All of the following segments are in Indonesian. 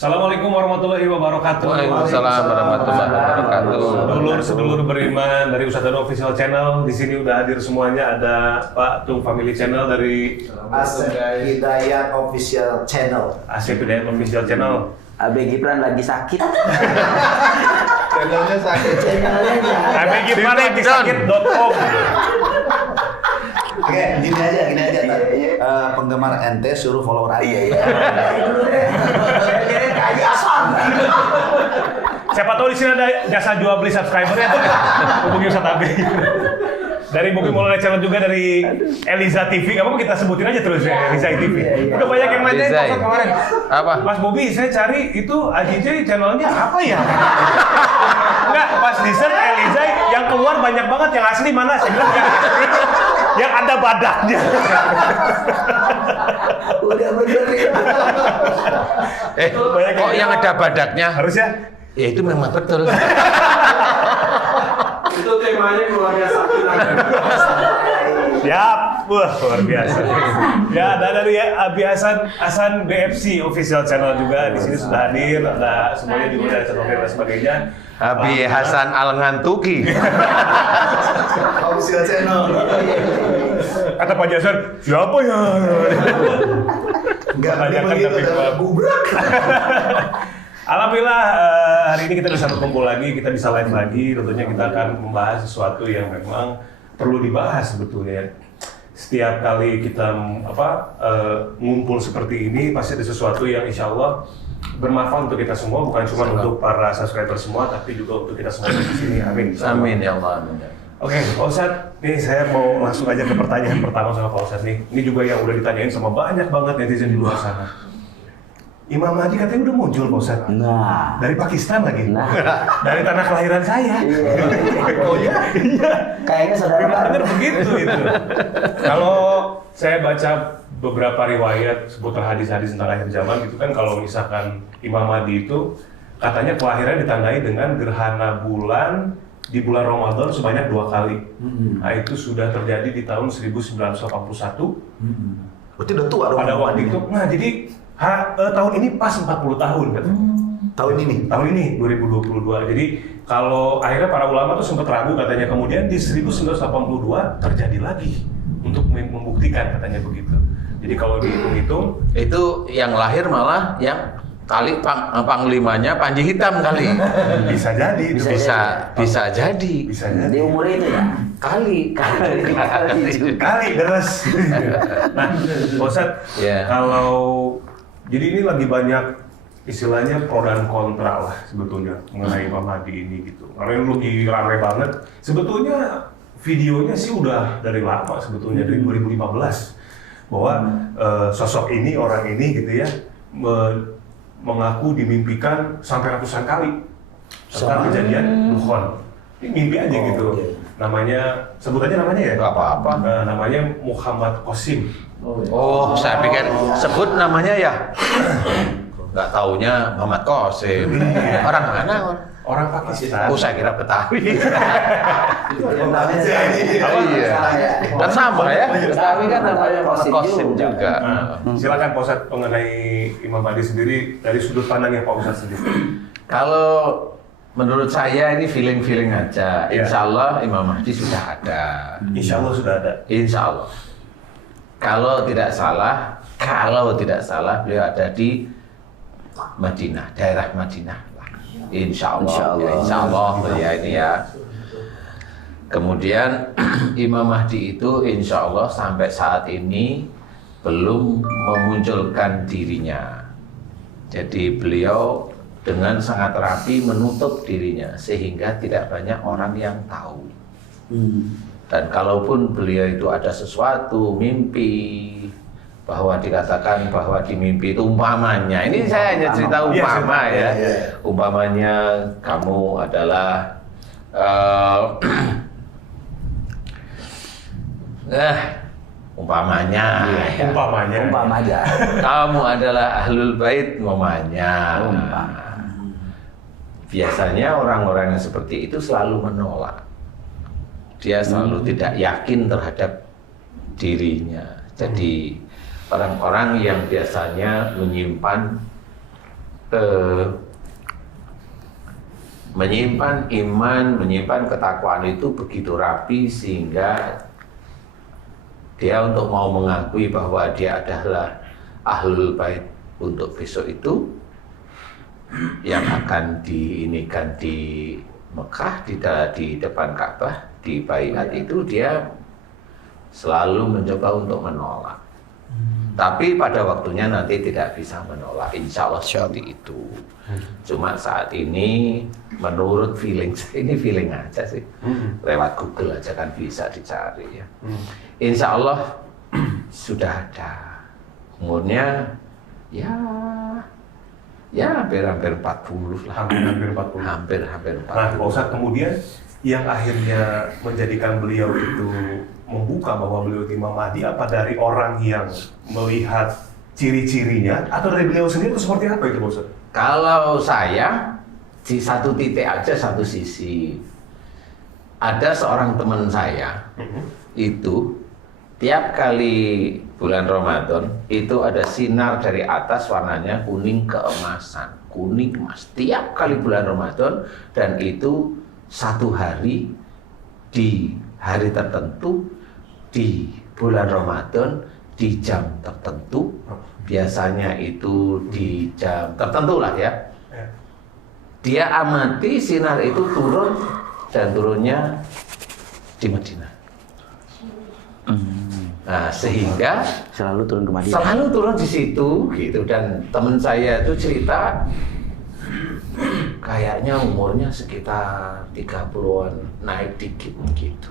Assalamualaikum warahmatullahi wabarakatuh. Waalaikumsalam warahmatullahi wabarakatuh. Sedulur beriman dari Ustadz Danu Official Channel. Di sini udah hadir semuanya, ada Pak Tung Family Channel dari Asep Hidayat Official Channel. Asep Hidayat Official Channel. Abe Gibran lagi sakit. Channelnya sakit. Channelnya Abang Gibran lagi sakit.com. Oke, gini aja. Penggemar ente suruh follow Rai. Siapa tahu di sini ada jasa jual beli subscriber ya. Hubungi Ustadz Abe. Dari Bukit Maulana Channel juga, dari Eliza TV. Gak apa-apa kita sebutin aja terus ya, Eliza TV. Udah banyak yang nanyain Pak kemarin. Apa? Mas Bobi, saya cari itu AJJ channelnya apa ya? Enggak, pas di search Eliza yang keluar banyak banget, yang asli mana? Saya bilang yang asli, yang ada badaknya. Udah bener itu. Kok yang ada badaknya? Harusnya? Ya itu memang betul. Itu temanya keluarga Sakina. Siap, wah luar biasa. Ya, ada dari Abi Hasan BFC Official Channel juga di sini sudah hadir, ada semuanya juga dari channel dan sebagainya. Abi Hasan Al-Ngantuki. Official Channel. Kata Pak Jason, siapa ya? Enggak Banyak kan begitu, tapi gubrak. Alhamdulillah hari ini kita bisa berkumpul lagi, kita bisa live lagi. Tentunya kita akan membahas sesuatu yang memang perlu dibahas sebetulnya. Setiap kali kita ngumpul seperti ini, pasti ada sesuatu yang insya Allah bermanfaat untuk kita semua, bukan cuma untuk para subscriber semua, tapi juga untuk kita semua di sini. Amin. Amin ya Allah. Amin. Oke, Pak Ustadz, nih saya mau langsung aja ke pertanyaan pertama sama Pak Ustadz nih. Ini juga yang udah ditanyain sama banyak banget netizen di luar sana. Imam Mahdi katanya udah muncul, Pak Ustadz. Nah, Dari Pakistan lagi. Nah. Dari tanah kelahiran saya. Oh ya? Iya. kayaknya saudara Bener baru. begitu itu. Kalau saya baca beberapa riwayat seputar hadis-hadis tentang akhir zaman gitu kan, kalau misalkan Imam Mahdi itu katanya kelahirannya ditandai dengan gerhana bulan di bulan Ramadan sebanyak 2 kali. Nah, itu sudah terjadi di tahun 1981. Berarti udah tua dong. Pada waktu itu. Nah, jadi tahun ini pas 40 tahun katanya. Tahun ini. Tahun ini 2022. Jadi kalau akhirnya para ulama tuh sempat ragu katanya, kemudian di 1982 terjadi lagi untuk membuktikan katanya begitu. Jadi kalau dihitung-hitung Itu yang lahir malah yang kali panglimanya Panji Hitam kali. bisa jadi itu. Bisa jadi. Bisa jadi. Di umur itu ya. Kali. Kali deres. Nah, Pak Ustadz, Ya. kalau jadi ini lagi banyak istilahnya pro dan kontra lah sebetulnya mengenai Imam Mahdi ini gitu. Karena ini lagi rame banget. Sebetulnya videonya sih udah dari lama sebetulnya, dari 2015 bahwa sosok ini, orang ini gitu ya mengaku dimimpikan sampai ratusan kali tentang kejadian Dukhon. Ini mimpi aja gitu. Iya. Namanya, sebutannya namanya ya? Nggak apa-apa. Namanya Muhammad Qasim. Oh, saya pikir sebut namanya ya. Nggak taunya Muhammad Qasim. Orang mana? Orang Pakistan. Oh, saya kira Betawi. Oh iya. Kan sama ya. Betawi kan namanya Muhammad Qasim juga. Nah, silakan Pak Ustadz mengenai Imam Mahdi sendiri dari sudut pandangnya Pak Ustadz sendiri. Kalau menurut saya ini feeling-feeling aja. Iya. Insya Allah Imam Mahdi sudah ada. Insya Allah sudah ada. Insya Allah. Kalau tidak salah beliau ada di Madinah, daerah Madinah. Insya Allah. Insya Allah ya ini ya. Kemudian Imam Mahdi itu insya Allah sampai saat ini belum memunculkan dirinya. Jadi beliau dengan sangat rapi menutup dirinya sehingga tidak banyak orang yang tahu. Dan kalaupun beliau itu ada sesuatu mimpi bahwa dikatakan bahwa di mimpi itu umpamanya, ini saya hanya cerita umpama ya. Umpamanya kamu adalah umpamanya Umpamanya. kamu adalah ahlul bait umpamanya. Biasanya orang-orang yang seperti itu selalu menolak. Dia selalu tidak yakin terhadap dirinya. Jadi orang-orang yang biasanya menyimpan menyimpan iman, menyimpan ketakwaan itu begitu rapi sehingga dia untuk mau mengakui bahwa dia adalah ahlul bait untuk besok itu yang akan diinikan di Mekah di depan Ka'bah di baiat itu, dia selalu mencoba untuk menolak. Tapi pada waktunya nanti tidak bisa menolak, insya Allah seperti itu. Cuma saat ini menurut feeling, ini feeling aja sih, lewat Google aja kan bisa dicari ya. Insya Allah sudah ada umurnya ya hampir 40 lah. Hampir 40. Hampir 40. Nah, Pak Ustadz, kemudian yang akhirnya menjadikan beliau itu membuka bahwa beliau itu Imam Mahdi, apa dari orang yang melihat ciri-cirinya atau dari beliau sendiri itu seperti apa itu Pak Ustadz? Kalau saya di satu titik aja, satu sisi, ada seorang teman saya itu tiap kali bulan Ramadan itu ada sinar dari atas warnanya kuning keemasan, kuning emas tiap kali bulan Ramadan, dan itu satu hari di hari tertentu di bulan Ramadan di jam tertentu, biasanya itu di jam tertentu lah ya. Dia amati sinar itu turun dan turunnya di Madinah. Nah, sehingga Selalu turun ke Madinah. selalu turun di situ gitu. Dan teman saya itu cerita kayaknya umurnya sekitar 30-an, naik dikit gitu.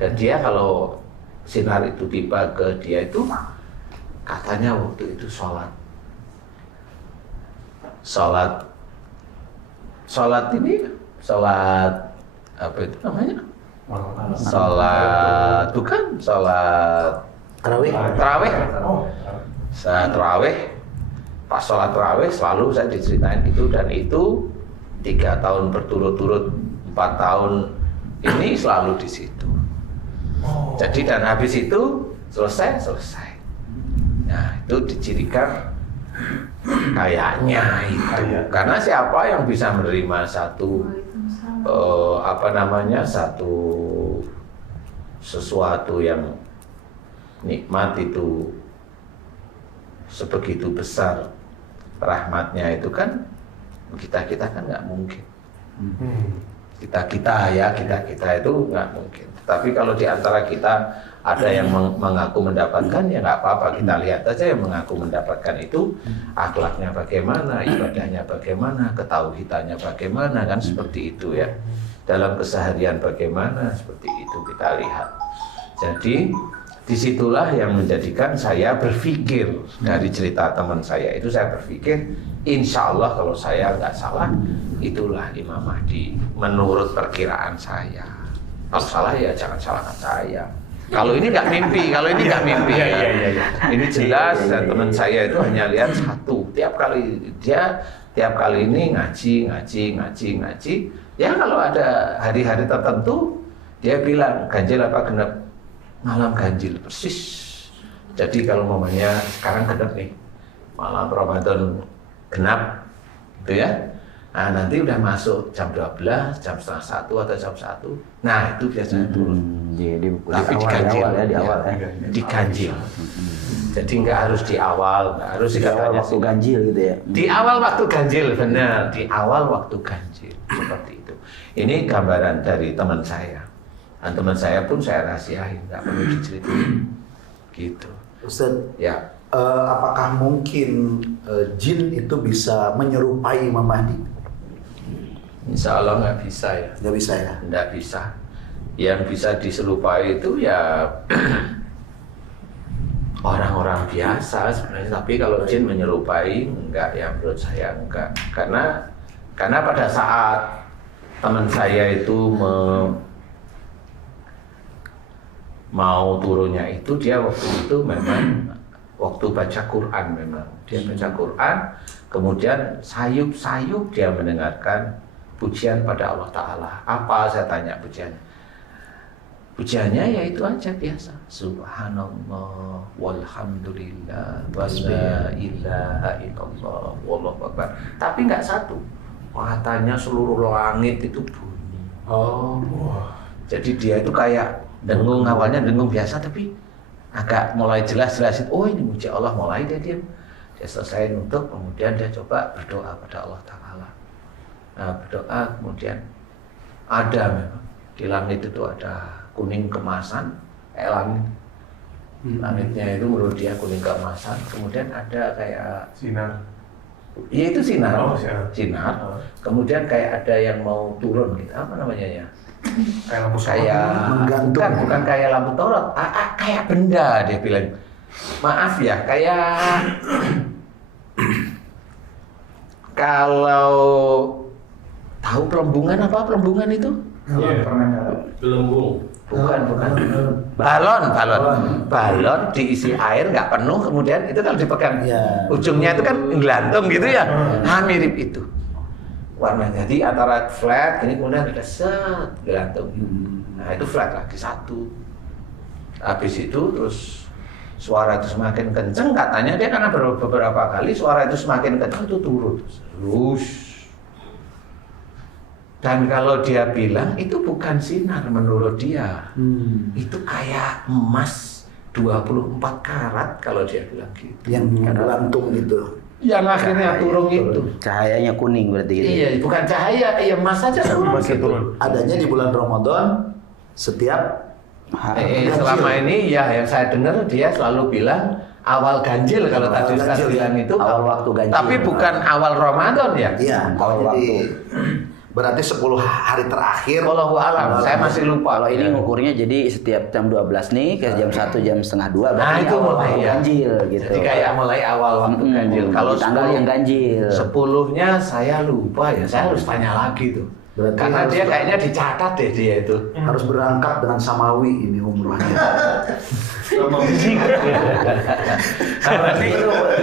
Dan dia kalau sinar itu tiba ke dia itu katanya waktu itu sholat apa itu namanya? Sholat bukan sholat Tarawih. terawih. Saat terawih, pas sholat terawih selalu saya diceritain gitu, dan itu 3 tahun berturut-turut, 4 tahun ini selalu di situ. Jadi dan habis itu selesai. Nah, itu dicirikan kayaknya itu. Karena siapa yang bisa menerima satu satu sesuatu yang nikmat itu sebegitu besar rahmatnya itu kan kita kan nggak mungkin. Kita itu nggak mungkin. Tapi kalau di antara kita ada yang mengaku mendapatkan, ya nggak apa-apa, kita lihat aja yang mengaku mendapatkan itu akhlaknya bagaimana, ibadahnya bagaimana, ketauhidannya bagaimana, kan seperti itu ya. Dalam keseharian bagaimana, seperti itu kita lihat. Jadi disitulah yang menjadikan saya berpikir, dari cerita teman saya itu saya berpikir, insya Allah kalau saya nggak salah, itulah Imam Mahdi menurut perkiraan saya. Kalau salah ya jangan salahkan saya. Kalau ini nggak mimpi, Ini jelas, dan teman saya itu hanya lihat satu. Tiap kali ini ngaji. Ya kalau ada hari-hari tertentu, dia bilang ganjil apa genep, malam ganjil persis. Jadi kalau mamanya sekarang genep nih, malam Ramadan genap, gitu ya. Nah, nanti udah masuk jam 12, jam setengah 1 atau jam 1. Nah, itu biasanya turun. Tapi diganjil ya. Diganjil. Jadi nggak harus di awal, nggak harus Di awal waktu ganjil gitu ya. Di awal waktu ganjil, benar. Di awal waktu ganjil, seperti itu. Ini gambaran dari teman saya. Dan teman saya pun saya rahasiain, nggak perlu diceritain. Gitu. Ustaz, Ya. apakah mungkin jin itu bisa menyerupai Imam Mahdi? Insya Allah nggak bisa ya. Nggak bisa ya? Nggak bisa. Yang bisa diserupai itu ya orang-orang biasa sebenarnya. Tapi kalau jin menyerupai, enggak ya, menurut saya enggak. Karena pada saat teman saya itu mau turunnya itu, dia waktu itu memang waktu baca Quran, memang dia baca Quran, kemudian sayup-sayup dia mendengarkan pujian pada Allah Ta'ala. Apa, saya tanya pujian? pujiannya ya itu aja biasa. Subhanallah, walhamdulillah, wala ilaha illallah, wallahu akbar. Tapi nggak satu. Katanya seluruh langit itu bunyi. Oh. Jadi dia itu kayak dengung, awalnya dengung biasa tapi agak mulai jelas-jelasin, oh ini muji Allah, mulai dia diam. Dia selesai nutup, kemudian dia coba berdoa pada Allah Ta'ala. Nah berdoa kemudian ada memang di langit itu ada kuning kemasan, kayak langit. Langitnya itu menurut dia kuning kemasan, kemudian ada kayak Sinar. iya itu sinar, Oh, sinar. sinar. Kemudian kayak ada yang mau turun gitu, apa namanya ya? Kayak lampu Kayak menggantung. bukan kayak lampu sorot, kayak benda dia bilang. Maaf ya, kayak kalau tahu pelembungan apa pelembungan itu? Iya. Gelembung. Bukan. Balon diisi air nggak penuh, kemudian itu kalau dipegang Iya. ujungnya itu kan gelantung gitu ya. Nah mirip itu. Warnanya jadi antara flat, ini kemudian ada set gelantung. Nah itu flat lagi satu. Habis itu terus suara itu semakin kenceng, katanya dia karena beberapa kali suara itu semakin kenceng itu turun terus. Dan kalau dia bilang itu bukan sinar menurut dia, itu kayak emas 24 karat kalau dia bilang gitu. Yang gelantung gitu. Yang akhirnya turun itu. Cahayanya kuning berarti gitu. Iya, bukan cahaya, ya emas saja turun. Masih turun. Adanya di bulan Ramadan setiap Selama ini ya yang saya dengar dia selalu bilang awal ganjil kalau Awal tadi Ustaz ganjil, bilang ya. itu Awal waktu ganjil. Tapi bukan awal Ramadan ya. Iya, Awal jadi berarti 10 hari terakhir. Wallahu alam, saya masih lupa. Kalau ini ngukurnya jadi setiap jam 12 nih ke jam 1 jam setengah 2 Nah, berarti itu awal mulai ya. ganjil gitu. Jadi kayak mulai awal waktu ganjil. Kalau di tanggal yang ganjil. 10-nya saya lupa ya, saya harus tanya lagi tuh. Berarti Karena harus dia kayaknya dicatat deh dia itu. Harus berangkat dengan samawi ini umrohnya. Karena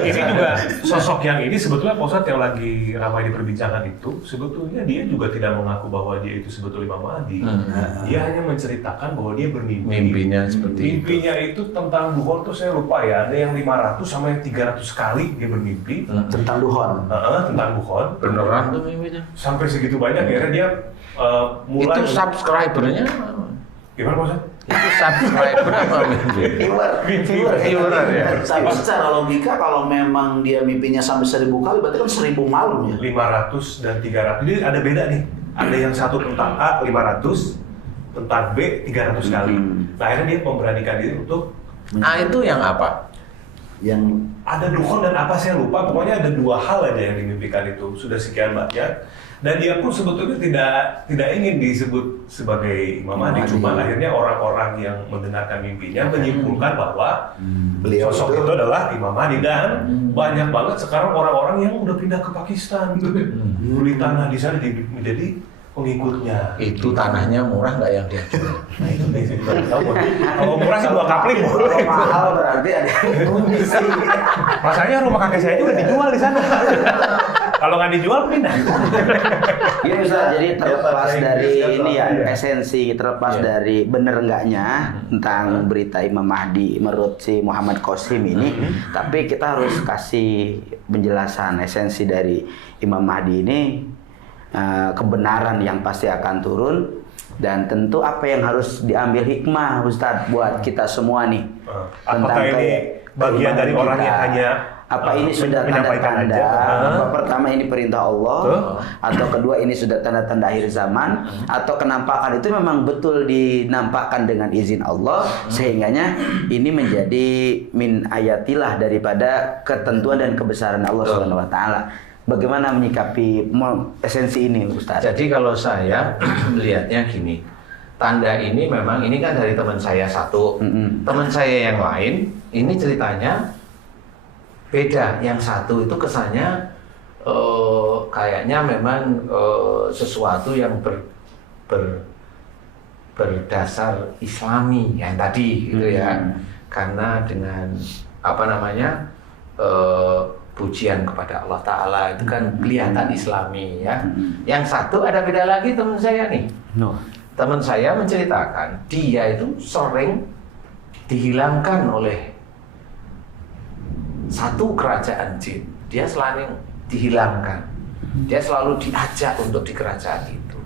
ini juga sosok yang ini sebetulnya Pak Ustadz yang lagi ramai diperbincangkan itu sebetulnya dia juga tidak mengaku bahwa dia itu sebetulnya Imam Mahdi. Dia hanya menceritakan bahwa dia bermimpi. Mimpinya seperti itu. Mimpinya itu tentang duhon tuh saya lupa ya. Ada yang 500 sama yang 300 kali dia bermimpi. Tentang duhon. Tentang duhon. Beneran tuh mimpinya. Sampai segitu banyak akhirnya dia mulai. Itu subscribernya Gimana Pak Ustadz? itu subscriber apa mimpi? Viewer ya. Tapi secara logika kalau memang dia mimpinya sampai 1000 kali berarti kan 1000 malam ya. 500 dan 300. Jadi ada beda nih. Ada yang satu tentang A 500, tentang B 300 kali. Nah akhirnya dia memberanikan diri untuk Itu yang apa? Yang ada dukhon dan apa saya lupa. Pokoknya ada 2 hal aja yang dimimpikan itu. Sudah sekian banyak. Dan dia pun sebetulnya tidak ingin disebut sebagai Imam Mahdi. Cuma akhirnya orang-orang yang mendengarkan mimpinya menyimpulkan bahwa beliau sosok itu adalah Imam Mahdi. Dan banyak banget sekarang orang-orang yang udah pindah ke Pakistan, beli tanah di sana menjadi pengikutnya. Itu tanahnya murah nggak yang dia jual? Nah itu basic. Kalau murah sih 2 kapling. kalau mahal berarti ada kondisi. Rasanya rumah kakek saya juga dijual di sana. Kalau nggak dijual pindah. Iya bisa jadi terlepas Ya, dari Pak, ini ya ya. esensi, terlepas dari bener enggaknya tentang berita Imam Mahdi menurut si Muhammad Qasim ini, tapi kita harus kasih penjelasan esensi dari Imam Mahdi ini, kebenaran yang pasti akan turun dan tentu apa yang harus diambil hikmah Ustadz buat kita semua nih. Apakah ini bagian dari orang yang hanya apa ini sudah menyampaikan tanda-tanda aja? apa pertama ini perintah Allah atau kedua ini sudah tanda-tanda akhir zaman atau kenampakan itu memang betul dinampakkan dengan izin Allah sehingganya ini menjadi min ayatilah daripada ketentuan dan kebesaran Allah Subhanahu wa taala. Bagaimana menyikapi esensi ini Ustaz? Jadi kalau saya melihatnya gini, tanda ini memang ini kan dari teman saya satu, teman saya yang lain ini ceritanya beda. Yang satu itu kesannya kayaknya memang sesuatu yang berdasar Islami yang tadi gitu ya, karena dengan apa namanya pujian kepada Allah Ta'ala itu kan kelihatan Islami ya. Yang satu ada beda lagi teman saya nih. teman saya menceritakan dia itu sering dihilangkan oleh satu kerajaan jin. Dia selalu dihilangkan. Dia selalu diajak untuk di kerajaan itu.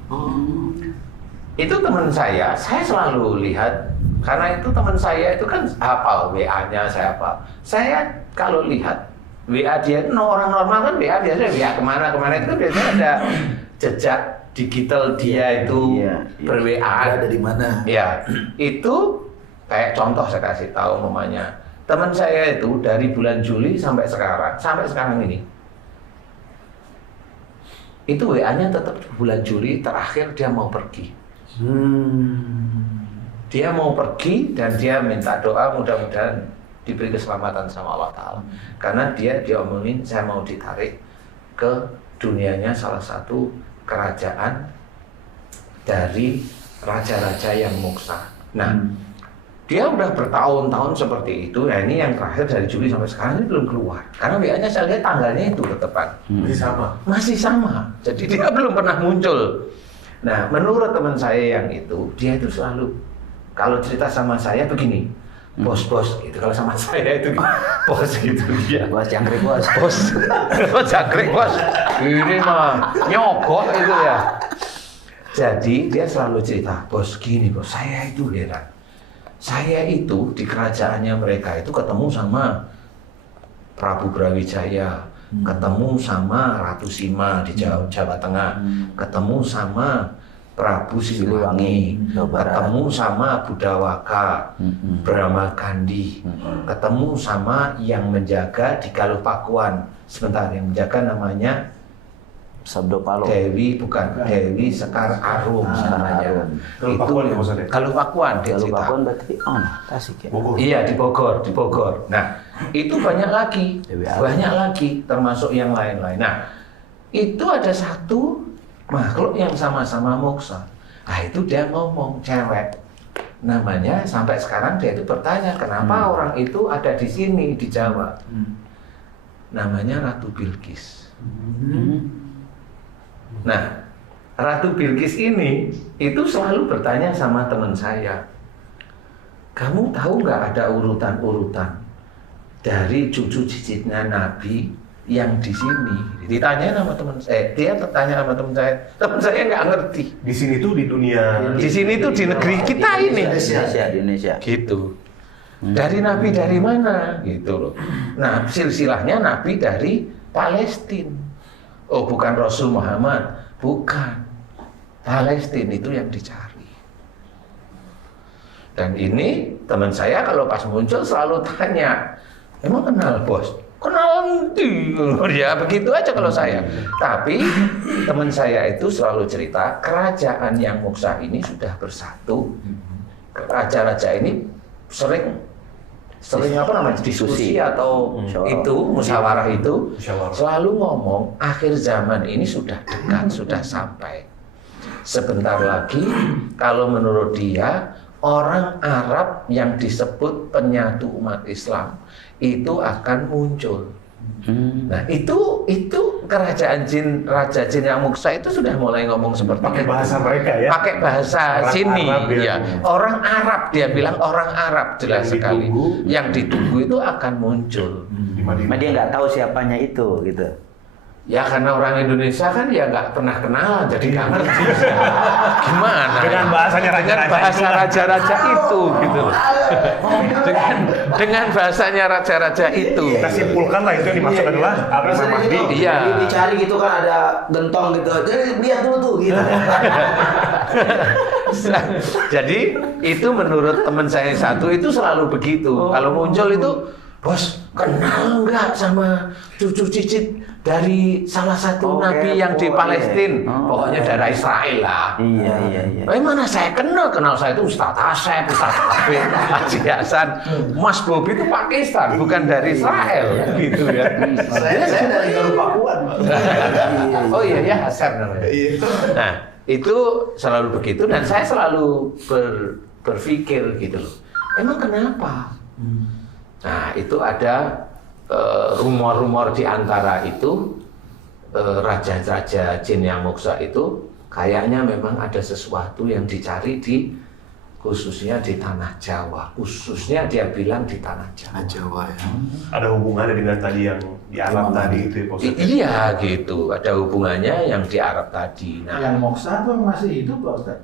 Itu teman saya selalu lihat, karena itu teman saya itu kan hafal WA-nya, saya hafal. Saya kalau lihat WA dia, orang normal kan WA biasanya WA kemana-kemana itu kan biasanya ada jejak digital dia itu ber-WA. Ada di mana? Ya, itu kayak contoh saya kasih tahu mamanya. Teman saya itu dari bulan Juli sampai sekarang ini, itu WA-nya tetap bulan Juli terakhir dia mau pergi. Dia mau pergi dan dia minta doa mudah-mudahan diberi keselamatan sama Allah Ta'ala. Karena dia diomongin saya mau ditarik ke dunianya salah satu kerajaan dari raja-raja yang moksa. Nah, dia udah bertahun-tahun seperti itu. Ya ini yang terakhir dari Juli sampai sekarang ini belum keluar. Karena WA-nya saya lihat tanggalnya itu tetepan. Masih sama. Jadi dia belum pernah muncul. Nah, menurut teman saya yang itu, dia itu selalu kalau cerita sama saya begini, bos gitu. Kalau sama saya itu bos gitu dia. Bos jangkrik bos. Bos jangkrik bos. Ini mah nyogok itu ya. Jadi dia selalu cerita, bos gini bos, saya itu heran. Saya itu di kerajaannya mereka itu ketemu sama Prabu Brawijaya, ketemu sama Ratu Sima di Jawa Tengah, ketemu sama Prabu Siliwangi, ketemu sama Budawaka, Brahma Gandhi, ketemu sama yang menjaga di Galuh Pakuan. Sebentar, yang menjaga namanya Sabdo Palo. Dewi Sekar Arum namanya. Galuh Pakuan ya maksudnya? Galuh Pakuan dia Galuh cerita. Pakuan berarti Tasik ya. Bogor. Iya di Bogor. Nah itu banyak lagi, termasuk yang lain-lain. Nah itu ada satu makhluk yang sama-sama moksa. Nah itu dia ngomong cewek. Namanya sampai sekarang dia itu bertanya kenapa orang itu ada di sini di Jawa. Namanya Ratu Bilqis. Nah, Ratu Bilqis ini itu selalu bertanya sama teman saya, kamu tahu nggak ada urutan-urutan dari cucu cicitnya Nabi yang di sini? Ditanya sama teman saya, dia bertanya sama teman saya nggak ngerti. Di sini tuh di dunia. Di sini tuh di negeri kita ini. Di Indonesia. Gitu. Dari Nabi dari mana? Gitu loh. Nah, silsilahnya Nabi dari Palestina. Oh, bukan Rasul Muhammad, bukan. Palestina itu yang dicari. Dan ini teman saya kalau pas muncul selalu tanya, emang kenal bos? Kenal nanti. Ya begitu aja kalau saya. Tapi teman saya itu selalu cerita, kerajaan yang moksa ini sudah bersatu. Raja-raja ini sering apa namanya diskusi atau itu musyawarah itu selalu ngomong akhir zaman ini sudah dekat, sudah sampai. Sebentar lagi kalau menurut dia orang Arab yang disebut penyatu umat Islam itu akan muncul. Nah itu kerajaan jin, raja jin yang moksa itu sudah mulai ngomong seperti pakai itu. bahasa mereka ya. Pakai bahasa Orang sini, Arab ya. Orang Arab dia bilang orang Arab jelas Yang sekali. ditunggu. Yang ditunggu itu akan muncul. Di Madinah. Cuma dia nggak tahu siapanya itu gitu. Ya karena orang Indonesia kan ya nggak pernah kenalan, jadi nggak ngerti. Gimana? Dengan bahasanya raja-raja dengan bahasa itu. raja-raja itu, gitu. dengan bahasanya raja-raja itu. Kita simpulkan lah itu yang dimaksud adalah Imam Mahdi. Iya. Jadi dicari gitu kan ada gentong gitu. Jadi lihat dulu tuh gitu. Jadi itu menurut teman saya satu itu selalu begitu. Kalau muncul itu, bos kenal nggak sama cucu cicit dari salah satu nabi yang di Palestina? Pokoknya daerah Israel lah. Iya. Mana saya kenal saya itu Ustaz Asep, Ustaz Hafid, Haji Hasan, Mas Bobi itu Pakistan, bukan dari Israel, gitu ya. Saya dari Galuh Pakuan. Oh iya Asep namanya. Nah itu selalu begitu dan saya selalu berpikir gitu loh. Emang kenapa? Nah itu ada rumor-rumor di antara itu raja-raja jin yang moksa itu kayaknya memang ada sesuatu yang dicari khususnya di tanah Jawa. Khususnya dia bilang di tanah Jawa. Jawa ya. Ada hubungannya dengan tadi yang di Arab tadi itu ya, Pak Ustadz? Iya gitu, ada hubungannya yang di Arab tadi. Nah, Yang moksa tuh masih hidup Pak Ustaz?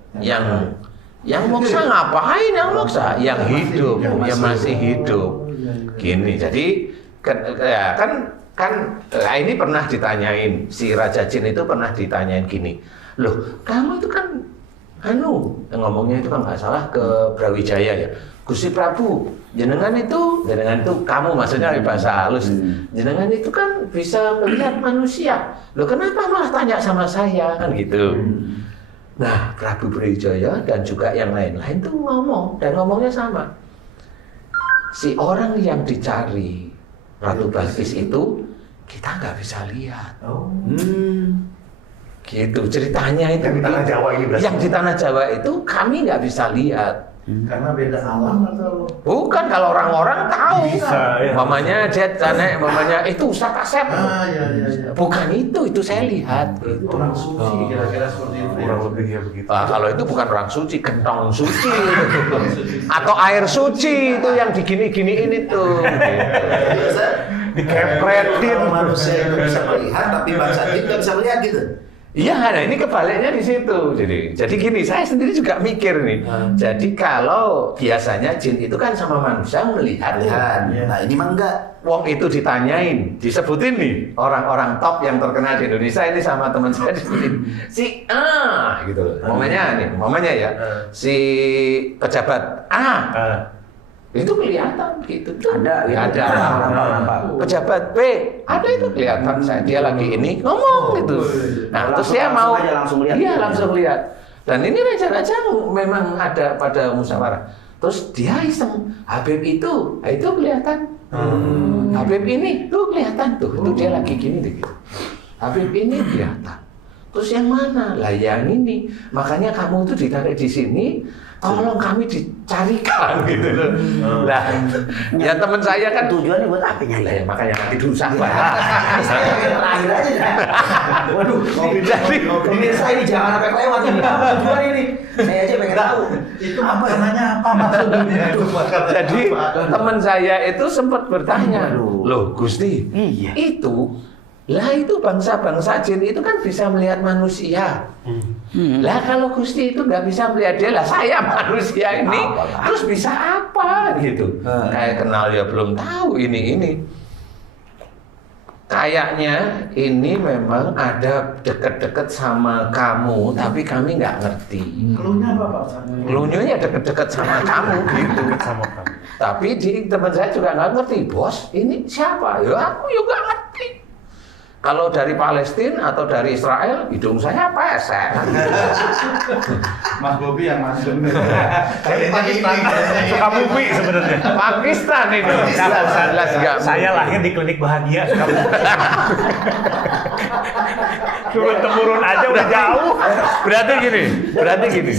yang moksa ngapain yang moksa? Yang hidup, yang masih hidup. Gini, jadi kan ini pernah ditanyain, si Raja Jin itu pernah ditanyain gini, loh kamu itu kan ngomongnya itu kan nggak salah ke Brawijaya ya, Gusti Prabu, jenengan itu kamu maksudnya di bahasa halus, jenengan itu kan bisa melihat manusia, loh kenapa malah tanya sama saya kan gitu. Nah Prabu Brawijaya dan juga yang lain-lain tuh ngomong, dan ngomongnya sama, si orang yang dicari Ratu Balkis itu kita nggak bisa lihat. Gitu ceritanya itu. Yang di tanah Jawa ini berarti? Yang di tanah Jawa itu kami nggak bisa lihat. Karena beda alam atau? Bukan, kalau orang-orang tahu. Bisa, ya. Mamanya mamanya itu Ustaz Asep. Iya. Bukan itu saya lihat. Itu orang suci kira-kira seperti itu. Kurang lebih ya begitu. Kalau itu bukan orang suci, gentong suci. Atau air suci itu yang digini-giniin itu. Gitu. Dikepretin. Manusia itu bisa melihat, tapi bangsa jin nggak bisa melihat gitu. Iya, nah ini kebaliknya di situ. Jadi gini, saya sendiri juga mikir nih. Jadi kalau biasanya jin itu kan sama manusia melihat. Nah ini mah enggak. Wong itu ditanyain, disebutin nih orang-orang top yang terkenal di Indonesia ini sama teman saya disebutin si A gitu loh. Momennya ya, si pejabat A. Itu kelihatan gitu. Ada Ada. Pejabat B, ada itu kelihatan dia lagi ini ngomong gitu. Nah, terus dia mau langsung lihat. Iya, langsung lihat. Dan ini raja-raja memang ada pada musyawarah. Terus dia iseng, Habib itu kelihatan. Habib ini tuh kelihatan tuh, itu dia lagi gini deh gitu. Habib ini kelihatan. Terus yang mana? Lah yang ini. Makanya kamu tuh ditarik di sini. Tolong kami dicarikan gitu loh. Lah, ya teman saya kan Tujuannya buat apa lah ya? ya, makanya nanti dulu sabar. Terakhir aja. Waduh, Jadi pemirsa ini jangan sampai lewat ini. Tujuan ini. Saya aja pengen tahu. Itu makanannya apa maksudnya? Jadi teman saya itu sempat bertanya, loh Gusti, Iya. itu bangsa-bangsa jin itu kan bisa melihat manusia. Lah kalau Gusti itu nggak bisa melihat dia, lah saya manusia ini terus bisa apa gitu? Kayak kenal ya belum tahu ini. Kayaknya ini memang ada deket-deket sama kamu, tapi kami nggak ngerti. Keluhnya apa Pak? Keluhnya deket-deket sama kamu gitu. Sama kamu. Tapi teman saya juga nggak ngerti, bos ini siapa? Ya aku juga ngerti. Kalau dari Palestina atau dari Israel, hidung saya pesek. Mas Bobi yang masuk. Sukabumi sebenarnya. Pakistan itu. Jelas nggak. Saya lahir di klinik bahagia Sukabumi. Turun temurun aja udah jauh. Berarti gini.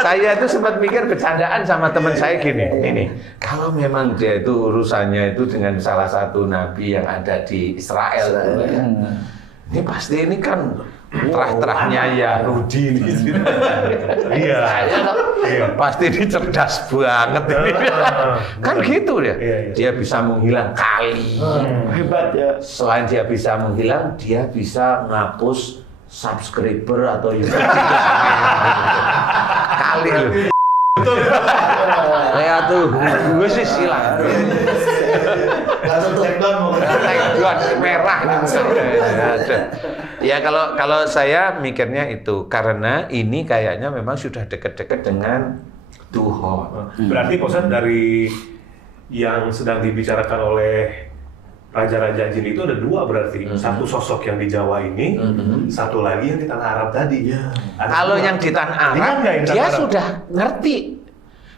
Saya itu sempat mikir bercandaan sama teman saya gini. Ini kalau memang dia itu urusannya itu dengan salah satu nabi yang ada di Israel. Ini pasti ini kan terah-terahnya ya Rudi ini. Iya. Pasti ini cerdas banget ini. Kan gitu ya. Dia bisa menghilang kali. Hebat ya. Selain dia bisa menghilang, dia bisa menghapus subscriber atau YouTube. Kali loh. Ya tuh, gue sih silang. Langsung take down mau Merah ini muka. Ya kalau saya mikirnya itu karena ini kayaknya memang sudah dekat-dekat dengan Tuhan. Berarti Pak Ustadz dari yang sedang dibicarakan oleh raja-raja jin itu ada dua berarti. Satu sosok yang di Jawa ini, satu lagi yang di tanah Arab tadi. Kalau yang di tanah Arab, dia sudah ngerti.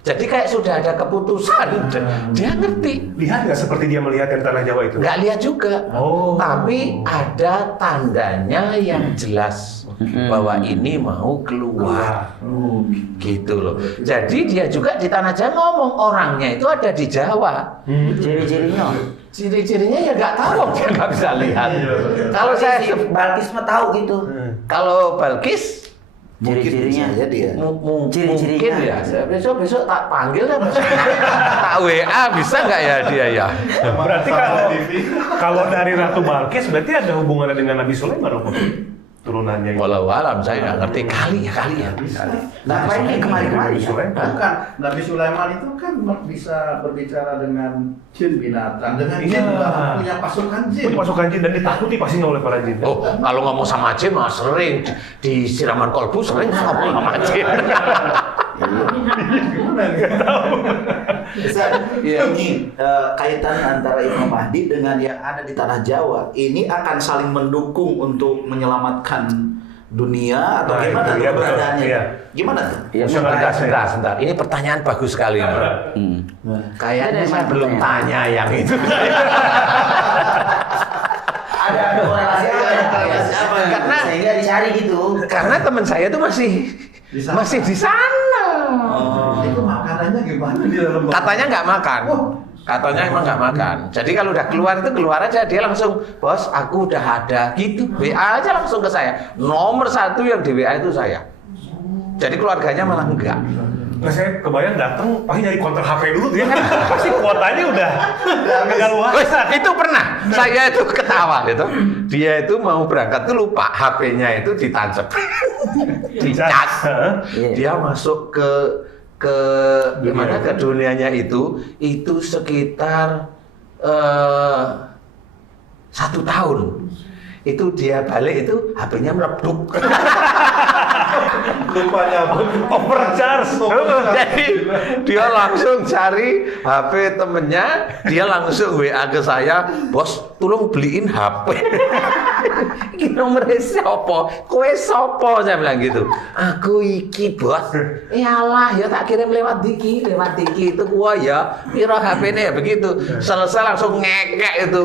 Jadi kayak sudah ada keputusan, dia ngerti. Lihat nggak seperti dia melihat yang tanah Jawa itu? Nggak lihat juga, Oh. tapi ada tandanya yang jelas bahwa ini mau keluar, gitu loh. Jadi dia juga di tanah Jawa ngomong orangnya itu ada di Jawa. Ciri-cirinya. Ciri-cirinya ya nggak tahu, dia nggak bisa lihat. Kalau saya Balkis mah tahu gitu. kalau Balkis Ciri-cirinya ya dia. mungkin ya. Besok tak panggil dan tak WA bisa nggak ya dia ya? Berarti kalau dari Ratu Balkis berarti ada hubungannya dengan Nabi Sulaiman, apa turunannya? Walau alam saya nggak ngerti kali ya. Nah, apa ini kemarin-kemarin ya? Bukan, Nabi Sulaiman itu kan bisa berbicara dengan jin binatang, dengan Iya. jin punya pasukan jin. Punya pasukan jin dan ditakuti pastinya oleh para jin. Oh, kalau ngomong sama jin mah sering di siraman kolbu sering ngomong sama jin. Ini kaitan antara Imam Mahdi dengan yang ada di tanah Jawa ini akan saling mendukung untuk menyelamatkan dunia atau Nah, gimana itu tuh dia, betul. keberadaannya? Iya. Gimana tuh? Iya, Sebentar. Ini pertanyaan bagus sekali. Kayaknya saya belum tanya yang itu. Ada korelasi apa? Karena Sehingga dicari gitu. karena teman saya tuh masih di sana. Itu makanannya gimana di dalam Katanya nggak makan. Katanya emang nggak makan. Jadi kalau udah keluar itu keluar aja dia langsung, bos aku udah ada gitu. WA aja langsung ke saya. Nomor 1 yang di WA itu saya. Jadi keluarganya malah enggak. Nah, saya kebayang datang pasti nyari konter HP dulu dia kan pasti kuotanya udah kegaluan. Wes, itu pernah. Saya itu ketawa gitu. Dia itu mau berangkat tuh lupa HP-nya itu ditancap. Dicas. Dia masuk ke gimana ke dunianya itu sekitar 1 tahun. Itu dia balik itu HP-nya meleduk. lupanya Overcharge. Jadi dia langsung cari HP temennya, dia langsung WA ke saya, bos tolong beliin HP. Ini nomornya siapa? Kowe sopo? Saya bilang gitu. Aku iki bos. Iyalah ya tak kirim lewat diki itu gua ya. Piro HP-nya ya begitu. Selesai langsung ngekek itu.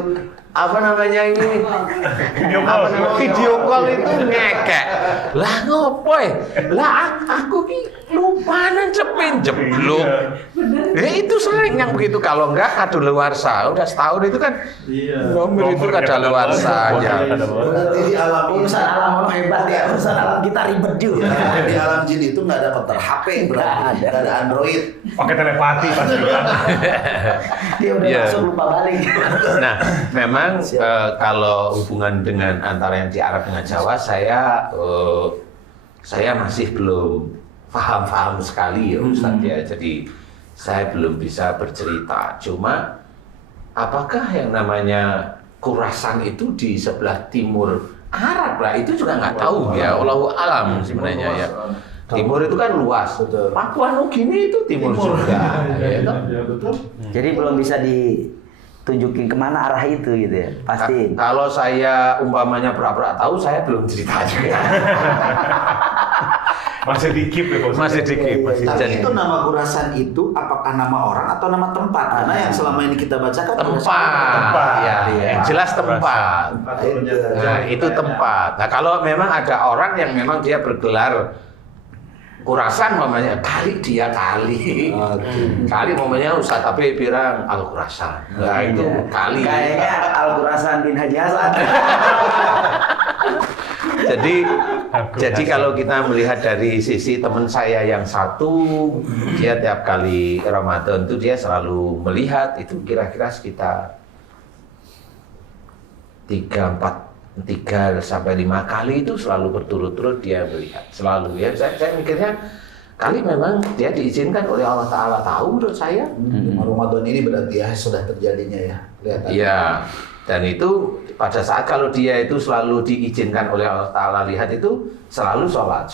Apa namanya ini? Video call itu ngekek. Lah ngopo ya? Lah aku ki lupa nancepin jeblok. Ya itu sering yang begitu, kalau enggak kadaluarsa. Udah setahun itu kan nomor itu kadaluarsanya. Di alam Urusan alam hebat ya, urusan alam kita ribet juga. di alam jin itu nggak ada konter HP, berarti nggak ada Android. Pakai telepati pasti kan. Dia udah Iya. masuk lupa balik. Nah, memang kalau hubungan dengan antara yang di Arab dengan Jawa, saya masih belum paham sekali ya Ustaz ya. Jadi saya belum bisa bercerita. Cuma apakah yang namanya Khurasan itu di sebelah timur Arab lah, itu juga nggak tahu ya. Wallahu alam sebenarnya ya. Timur itu kan luas. Papua Nugini itu timur juga. Ya, toh? Jadi belum bisa ditunjukin kemana arah itu gitu ya. Pasti. Kalau saya umpamanya pura-pura tahu, saya belum cerita juga. Masih dikip ya, Bos. Masih dikip, masih Tapi jadi. itu nama Khurasan itu apakah nama orang atau nama tempat? Karena yang selama ini kita bacakan Tempat, ya, yang jelas tempat. Nah, itu tempat. Nah, kalau memang ada orang yang memang dia bergelar Khurasan, mamanya kali dia kali, kali mamanya Ustaz tapi bilang Al Khurasan. Nah, itu kali. Kayaknya Al Khurasan bin Haji Hasan. Jadi kalau kita melihat dari sisi teman saya yang satu, dia tiap kali Ramadan itu dia selalu melihat itu kira-kira sekitar 3 sampai 5 kali itu selalu berturut-turut dia melihat, selalu ya. Saya mikirnya kali memang dia diizinkan oleh Allah Ta'ala, tahu menurut saya. Ramadan ini berarti ya sudah terjadinya ya. Kelihatan. Iya. Dan itu pada saat kalau dia itu selalu diizinkan oleh Allah Ta'ala lihat itu selalu sholat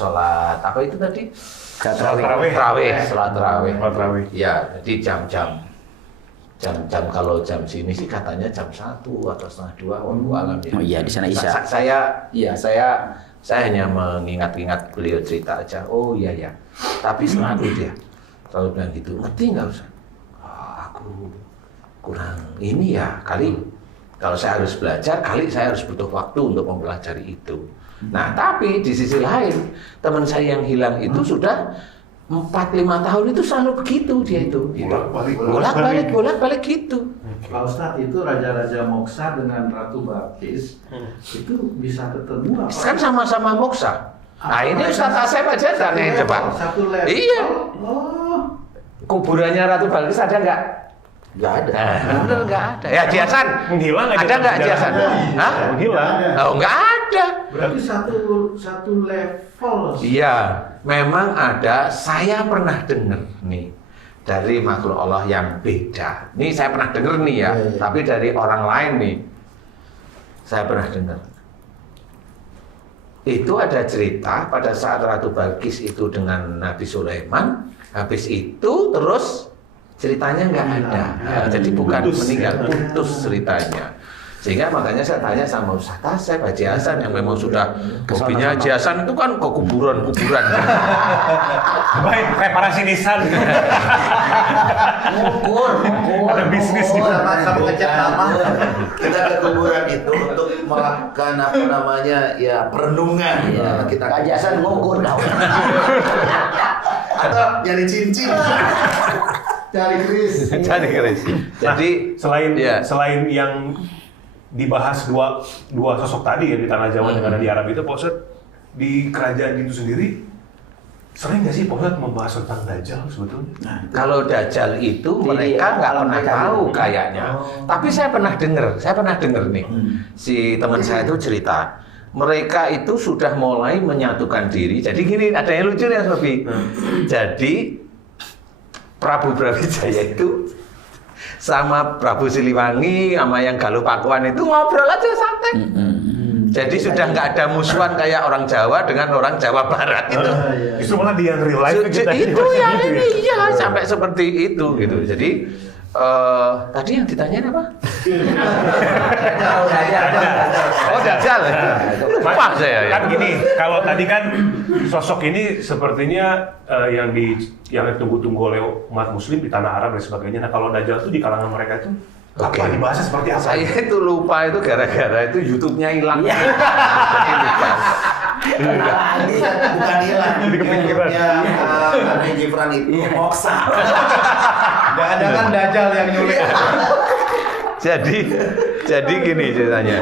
apa itu tadi? Sholat tarawih. Ya, jadi jam kalau jam sini sih katanya jam 1 atau setengah 2 waktu alam ya. Oh iya, di sana Isya. Saya hanya mengingat-ingat beliau cerita aja. Oh iya ya. Tapi selalu dia selalu bilang gitu. Ngerti nggak Ustaz? Aku kurang ini ya, kali kalau saya harus belajar, kali saya harus butuh waktu untuk mempelajari itu. Nah, tapi di sisi lain, teman saya yang hilang itu sudah 4-5 tahun itu selalu begitu dia itu. Gitu. Bolak-balik gitu. Pak Ustadz, itu Raja-Raja Moksa dengan Ratu Balkis itu bisa ketemu apa? Kan sama-sama moksa. Nah ini Ustadz Asep aja tanya coba. Satu level. Iya. Oh. Kuburannya Ratu Balkis ada nggak? Nggak ada. Bener nggak ada. Ya Jiasan. Menghilang aja. Ada nggak Jiasan? Hah? Menghilang. Oh nggak ada. Berarti satu level. Iya, memang ada. Saya pernah dengar nih dari makhluk Allah yang beda. Ini saya pernah dengar nih ya, tapi dari orang lain nih. Saya pernah dengar. Itu ada cerita pada saat Ratu Balkis itu dengan Nabi Sulaiman, habis itu terus ceritanya nggak ada. Jadi bukan meninggal, putus ceritanya. Sehingga makanya saya tanya sama Ustaz Asep, Haji Hasan yang memang sudah hobinya Haji Hasan itu kan ke kuburan-kuburan. Baik, kayak para sinisan. Ngukur. Ada bisnis gitu. Sama ngecat nama. Kita ke kuburan itu untuk melakukan apa namanya ya perenungan. Ya, kita kajasan ngukur kau. Atau nyari cincin. Cari Kris. Cari keris. Jadi selain yang dibahas dua sosok tadi ya di tanah Jawa dengan di Arab itu, Pak Ustadz, di kerajaan itu sendiri sering nggak sih Pak Ustadz membahas tentang Dajjal sebetulnya? kalau Dajjal itu mereka nggak pernah tahu kayaknya. Tapi saya pernah dengar nih. Si teman saya itu cerita, mereka itu sudah mulai menyatukan diri. Jadi gini, ada yang lucu ya Sofi. Jadi Prabu Brawijaya itu sama Prabu Siliwangi sama yang Galuh Pakuan itu ngobrol aja santai. Jadi sudah nggak ada musuhan kayak orang Jawa dengan orang Jawa Barat itu. Justru malah di yang real life Itu yang ini ya sampai seperti itu gitu. Jadi tadi yang ditanyain apa? Oh Dajjal. Lupa saya ya. Kan gini, kalau tadi kan sosok ini sepertinya yang ditunggu-tunggu oleh umat Muslim di tanah Arab dan sebagainya. Nah kalau Dajjal itu di kalangan mereka itu apa dibahasnya seperti apa? Saya itu lupa itu gara-gara itu YouTube-nya hilang. Jadi lupa. Bukan hilang. Jadi kepikiran. Nabi Gibran itu moksa. Jangan-jangan Dajjal yang nyulik. Jadi gini ceritanya.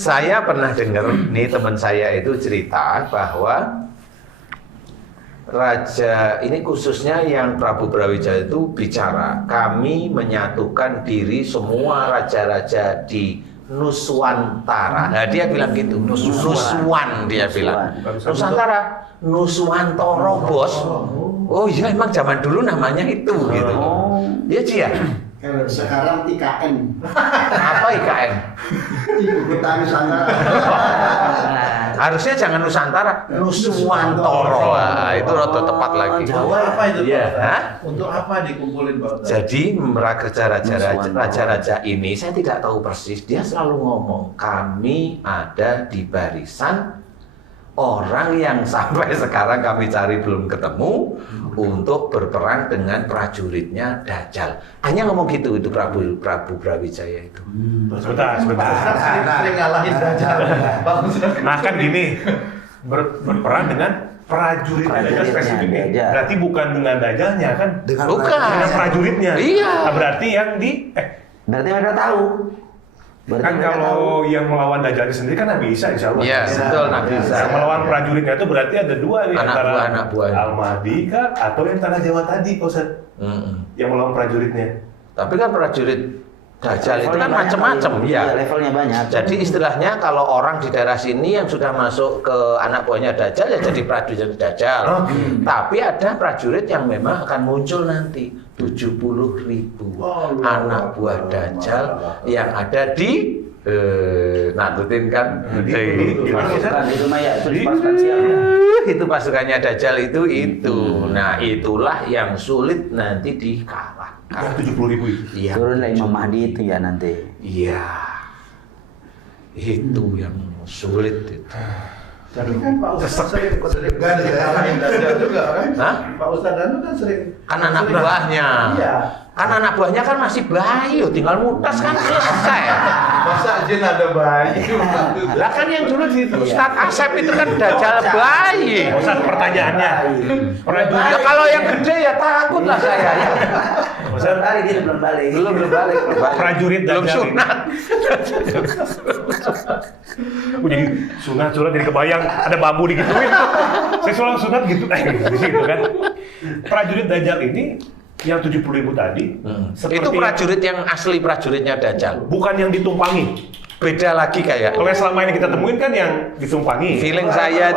Saya pernah dengar nih teman saya itu cerita bahwa Raja ini khususnya yang Prabu Brawijaya itu bicara, kami menyatukan diri semua raja-raja di Nuswantara. Nah dia bilang gitu, Nuswan dia bilang. Nusantara, Nuswantara bos. Oh iya emang zaman dulu namanya itu gitu. Iya Ci ya? Sekarang IKN. Apa IKN? Ibu kota Nusantara. Harusnya jangan Nusantara, Nuswantara. Nah, itu rada tepat lagi. Jawa apa itu? Iya. Hah? Untuk apa dikumpulin Pak Ustadz? Jadi raja-raja ini saya tidak tahu persis. Dia selalu ngomong kami ada di barisan orang yang sampai sekarang kami cari belum ketemu untuk berperang dengan prajuritnya Dajjal. Hanya ngomong gitu itu Prabu Brawijaya itu. Sebentar. Sering ngalahin Dajjal. Nah kan gini, berperang dengan prajuritnya Dajjal spesifiknya. Berarti bukan dengan Dajjalnya kan? Bukan. Dengan prajuritnya. Iya. Nah, berarti yang Berarti mereka tahu. kan kalau yang melawan Dajjal sendiri kan Nabi Isa insya Allah. Iya, betul Nabi Isa. Yang melawan prajuritnya itu berarti ada dua nih, Anak buah. Al-Mahdi kah atau yang tanah Jawa tadi, Pak Ustaz? Yang melawan prajuritnya. Tapi kan prajurit Dajjal itu kan macam-macam ya. Levelnya banyak. Jadi istilahnya kalau orang di daerah sini yang sudah masuk ke anak buahnya Dajjal ya jadi prajurit Dajjal. Tapi ada prajurit yang memang akan muncul nanti 70.000 anak buah Dajjal yang ada di Nahdlatul kan. Itu pasukannya Dajjal itu. Nah, itulah yang sulit nanti dikalahkan. 70.000 itu. Iya. Turunlah Imam Mahdi itu ya nanti. Iya. Itu yang sulit itu. Tapi kan Pak Ustadz sering ngalahin Dajjal juga kan? Hah? Pak Ustadz Danu kan sering. Kan anak buahnya. Iya. Kan anak buahnya kan masih bayi, tinggal mutas kan selesai. Masa jin ada bayi? Lah kan yang dulu di Ustadz Asep itu kan dajjal bayi. Ustaz, pertanyaannya. Ya kalau yang gede ya takut lah saya ya. Belum balik dia belum balik. Belum balik. Prajurit belum dajjal ini. sunat. Jadi sunat jadi kebayang ada bambu digituin. Saya sunat gitu, gitu kan. Prajurit dajjal ini yang 70.000 tadi, Itu prajurit yang asli prajuritnya dajjal. bukan yang ditumpangi. Beda lagi kayak. Kalau yang selama ini kita temuin kan yang ditumpangi. Feeling saya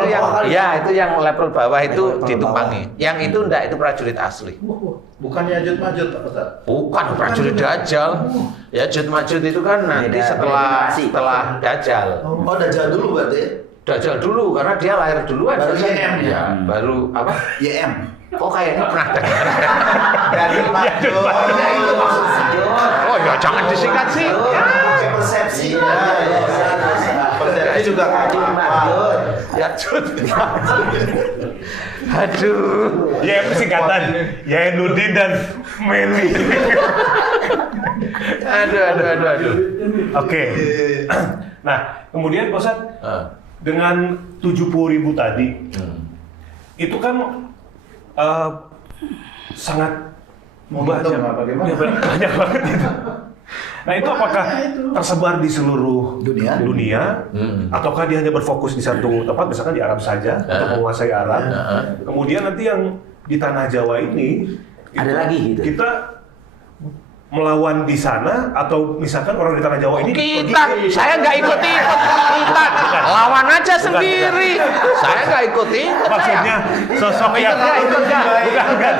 itu yang level bawah itu ditumpangi. Yang itu enggak, itu prajurit asli. Bukannya Yajud-Majud, Pak Ustaz? Bukan prajurit dajjal. Ya Yajud-Majud itu kan nanti setelah dajjal. Oh, Dajjal dulu berarti. Dajjal dulu karena dia lahir duluan. Baru YM. Ya, baru apa? YM. Oh kayaknya pernah dengar. Yajud-Majud. Itu maksudnya. Oh ya jangan disingkat sih. Ya. Persepsi. Persepsi juga Yajud. Aduh. Ya itu singkatan. Yainuddin dan Meli. Aduh. Oke. Nah, kemudian Pak Ustadz, dengan 70.000 tadi, itu kan sangat Momentum banyak, apa gimana? ya, banyak banget itu. Nah itu apakah tersebar di seluruh dunia, ataukah dia hanya berfokus di satu tempat, misalkan di Arab saja, untuk menguasai Arab. Kemudian nanti yang di tanah Jawa ini, Ada lagi gitu? kita melawan di sana, atau misalkan orang di tanah Jawa ini Saya nggak ikut-ikut. Kita lawan aja sendiri. Saya nggak ikut-ikut. maksudnya sosok yang bukan.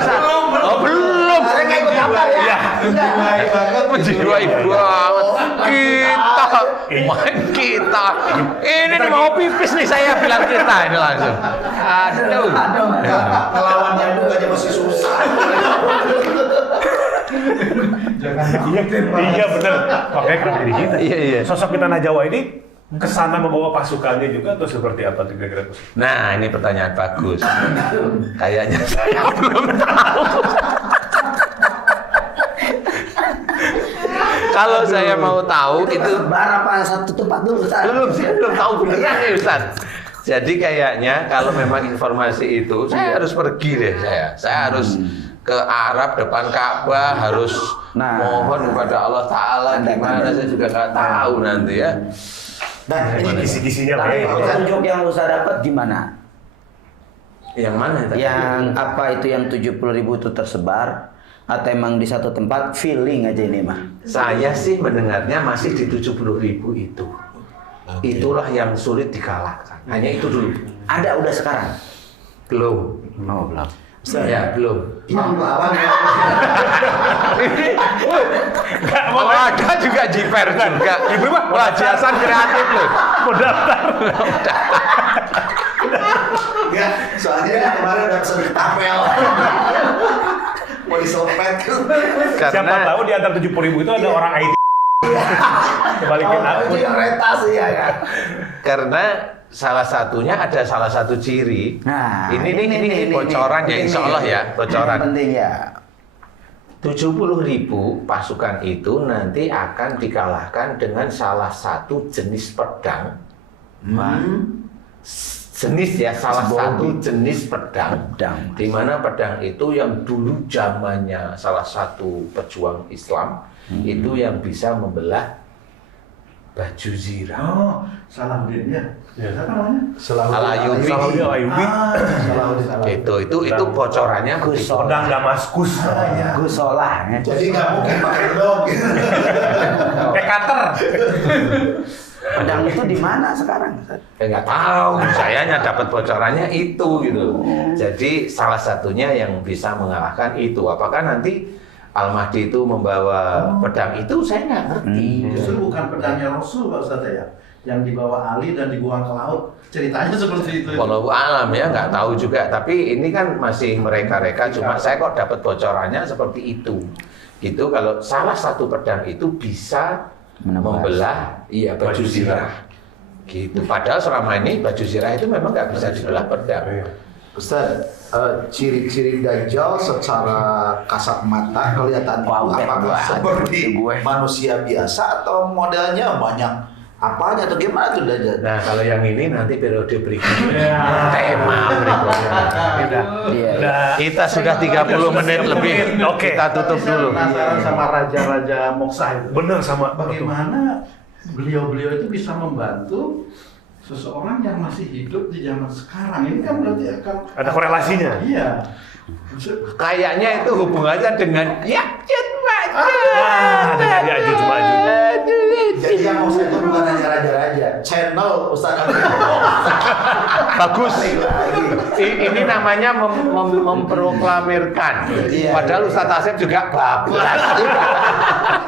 Oh belum. Saya nggak ikut apa ya? Iya. Menjiwai banget. Kita. Ini nih mau pipis nih saya bilang kita ini langsung. Aduh. Melawan nyamuk aja masih susah. Iya benar. Makanya kenapa jadi kita? Iya. Sosok di tanah Jawa ini kesana membawa pasukannya juga atau seperti apa kira-kira? Nah, ini pertanyaan bagus. Kayaknya saya belum tahu. Kalau saya mau tahu itu Berapa satu tempat dulu, Ustaz? saya belum tahu beneran ya Ustaz. Jadi kayaknya kalau memang informasi itu saya harus pergi deh saya harus ke Arab depan Ka'bah, harus mohon kepada Allah Ta'ala gimana saya juga nggak tahu nanti ya. Dan Ini kisi-kisinya lah Tapi ya. petunjuk yang Ustaz dapat gimana? Yang mana tadi? Yang apa itu yang 70.000 itu tersebar? Atau emang di satu tempat feeling aja ini mah? Saya sih mendengarnya masih di 70.000 itu. Itulah yang sulit dikalahkan. Hanya itu dulu. Ada udah sekarang? Belum. Oh belum. Ya belum. Imam lawan ya. Oh, ada juga jiper juga. Ibu mah Wah, jasan kreatif loh. mau daftar. Ya, soalnya kemarin udah pesen tapel. Mau diselpet. Siapa Karena tahu di antara 70.000 itu ada orang IT. Kebalikin aku. Itu yang retasi ya kan. karena salah satunya ada salah satu ciri. Nah, ini bocoran ya, insya Allah ya, bocoran. Penting ya. 70.000 pasukan itu nanti akan dikalahkan dengan salah satu jenis pedang. Jenis ya, salah satu jenis pedang. Di mana pedang itu yang dulu zamannya salah satu pejuang Islam itu yang bisa membelah baju zirah. Oh, Salahuddin ya. Apa namanya? Al-Ayyubi. Itu bocorannya begitu. Pedang Damaskus. Gusolah. Ya. Jadi nggak mungkin pakai dog. Cutter. Pedang itu di mana sekarang? Nggak tahu, saya hanya dapat bocorannya itu gitu. Jadi salah satunya yang bisa mengalahkan itu. Apakah nanti Al-Mahdi itu membawa pedang itu, saya nggak ngerti. Justru bukan pedangnya Rasul Pak Ustaz ya, yang dibawa Ali dan dibuang ke laut. Ceritanya seperti itu. Wallahu alam ya, nggak tahu juga. Tapi ini kan masih mereka-reka. Cuma saya kok dapat bocorannya seperti itu. Gitu kalau salah satu pedang itu bisa membelah baju zirah. Gitu. Padahal selama ini baju zirah itu memang nggak bisa dibelah pedang. Ustaz, ciri-ciri Dajjal secara kasat mata kelihatan Wow, apakah seperti gue. manusia biasa atau modelnya banyak apanya atau gimana tuh Dajjal? Nah, kalau yang ini nanti periode berikutnya. Tema berikutnya. Iya. Kita sudah 30 menit lebih. Oke. Kita tutup dulu. Penasaran sama raja-raja Moksa itu. Bener sama. Bagaimana beliau-beliau itu bisa membantu seseorang yang masih hidup di zaman sekarang? Ini kan berarti akan Ada korelasinya. Iya. Kayaknya itu hubungannya dengan Ya'juj Ma'juj. Dengan Ya'juj Ma'juj. Jadi yang Moksa itu bukan hanya raja-raja, channel Ustaz Abu. Bagus. Ini namanya memproklamirkan. Padahal Ustaz Asep juga bablas.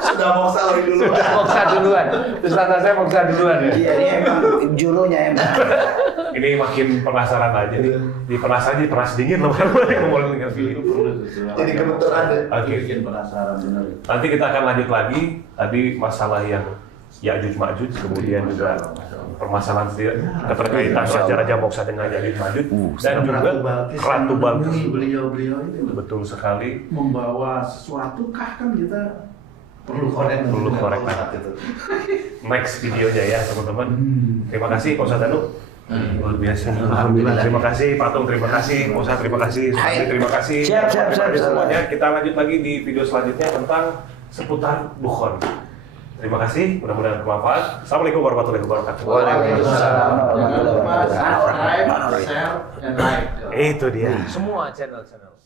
Sudah Moksa lebih dulu. Sudah Moksa duluan. Ustaz Asep Moksa duluan ya. Iya, ini emang jurunya emang. Ini makin penasaran aja nih. Di penasaran jadi panas dingin loh ngomongin dengan video. Jadi kebetulan deh. Oke. Bikin penasaran benar. Nanti kita akan lanjut lagi. Tadi masalah yang Ya'juj Ma'juj, kemudian juga permasalahan keterkaitan raja-raja Moksa dengan Ya'juj Ma'juj dan juga Ratu Balkis. Beliau-beliau ini Betul sekali. membawa sesuatu kah kan kita perlu korek Saat itu. Next videonya ya teman-teman. Terima kasih Pak Ustadz Danu. Luar biasa. Alhamdulillah. Terima kasih Patung, terima kasih Pak Ustadz, terima kasih Sukadi, terima kasih. Siap. Semuanya. Kita lanjut lagi di video selanjutnya tentang seputar dukhon. Terima kasih, mudah-mudahan bermanfaat. Assalamualaikum warahmatullahi wabarakatuh. Waalaikumsalam. Jangan lupa subscribe, share, and like. Itu dia. Semua channel-channel.